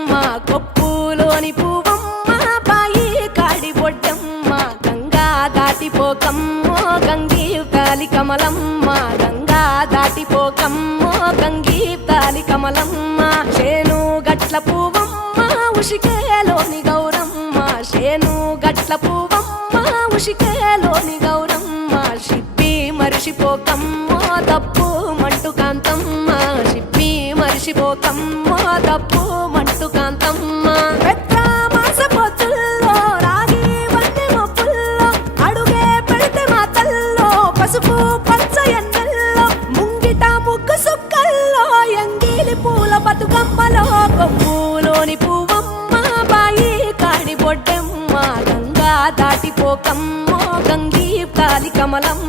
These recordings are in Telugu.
బొడ్డెమ్మ కొప్పులోని పువ్వమ్మ బాయి కాడి బొడ్డెమ్మ గంగా దాటిపోకమ్మో గంగీ తాలి కమలమ్మ గంగా దాటిపోకమ్మో గంగీ తాలి కమలమ్మ చేను గట్ల పువ్వమ్మ ఉషికేలోని గౌరమ్మ చేను గట్ల పువ్వమ్మ ఉషికేలోని గౌరమ్మ షిప్పి మరిషిపోకమ్మో తప్పు మంటు కాంతమ్మ షిప్పి మరిషిపోకమ్మో తప్పు మంటు కాంతమ్మ పెద్ద మాస పొత్తుల్లో రాగి వంటి మొప్పుల్లో అడుగే పెడితే మాతల్లో పసుపు పచ్చ ఎన్నెల్లో ముంగిట ముగ్గు సుక్కల్లో ఎంగిలి పూల బతుకమ్మలో కొమ్ములోని పువ్వమ్మ బాయి కాడి బొడ్డెమ్మ గంగా దాటిపోకమ్మో గంగీ తాలి కమలమ్మ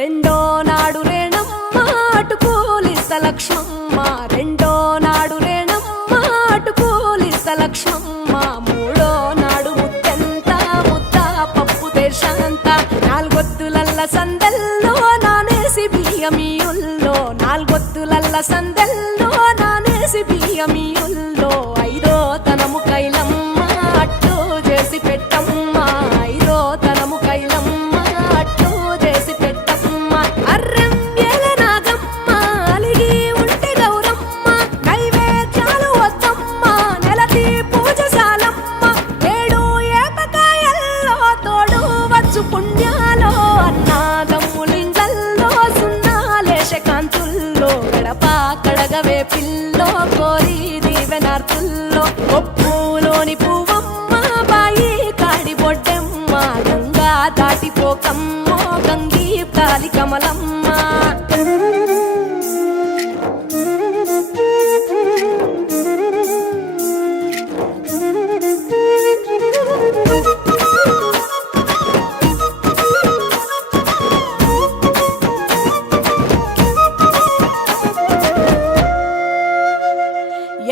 రెండో నాడు రేణమ్మ అటుకూలిస్త లక్ష్మమ్మ రెండో నాడు రేణమ్మ అటుకూలిస్త లక్ష్మమ్మ మూడో నాడు ముత్తెంత ముద్ద పప్పు దేశంత నాలుగొత్తులల్ల సందెల్లో నానేసి బియ్యమియుల్లో నాలుగొత్తులల్ల సందెల్లో నానేసి బియ్యమియుల్లో ఐదో తనము కైలమ్మ అట్టు చేసి పెట్టమ్మ ఐదో తనము కైలమ్మ అట్టు చేసి పెట్టమ్మ అర్రం ఏల నాగమ్మ అలిగి ఉంటే గౌరమ్మ నైవేద్యాలు వద్దమ్మ నెలతి పూజశాలమ్మ ఏడు ఏపకాయల్లో తోడు వచ్చు పుణ్యాలో అన్నాగమ్ములింగల్లో సున్నాలేశ కాంతుల్లో గడప కడగవే పిల్లో కోరి దీవెనార్తుల్లో కొప్పులోని పువ్వమ్మ బాయి కాడి బొడ్డెమ్మ గంగా దాటిపోకమ్మో గంగీ తాలి కమలమ్మ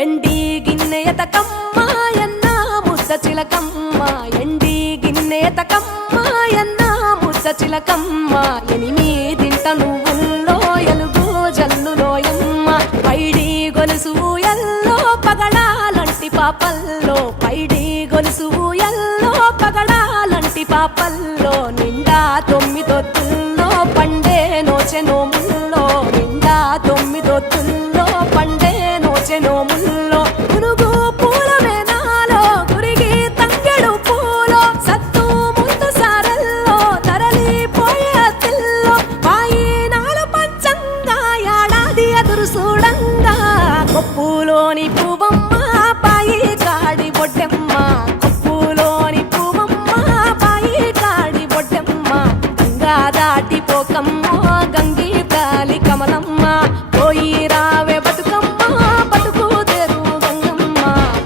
ఎండి గిన్నె ఎతకమ్మ ఎన్న ముద్ద చిలకమ్మ ఎండి గిన్నె ఎతకమ్మ ఎన్న ముద్ద చిలకమ్మ ఎనిమిదింట నువ్వుల్లో ఎలుగు జల్లులోయమ్మ పైడి గొలుసు ఎల్లో పగడాలంటి పాపల్లో పైడి గొలుసు ఎల్లో పగడాలంటి పాపల్లో నిండా తొమ్మిదొత్తుల్లో పండే నోచె నోముల్లో నిండా తొమ్మిదొత్తుల్లో పండే నోచె నోముల్లో పునుగు పూల వేనాలో గురిగి తంగెడు పూలో సత్తు ముందు సారల్లో తరలిపోయే అత్తిల్లో పాయి నాలు పంచంగా ఏడాది ఎదురు చూడంగా కొప్పులోని పువ్వమ్మ పాయి కాడి బొడ్డెమ్మ కొప్పులోని పువ్వమ్మ పాయి కాడి బొడ్డెమ్మ గంగా దాటిపోకమ్మో గంగీ తాలి కమలమ్మ పోయి రావే బతుకమ్మ బతుకు తెరు గంగమ్మ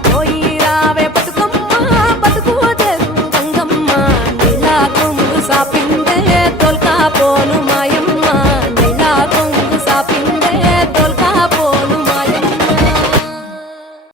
పోయి రావే బతుకమ్మ బతుకు తెరు గంగమ్మ నీలా కుంగు సాపిందే తొల్కా పోను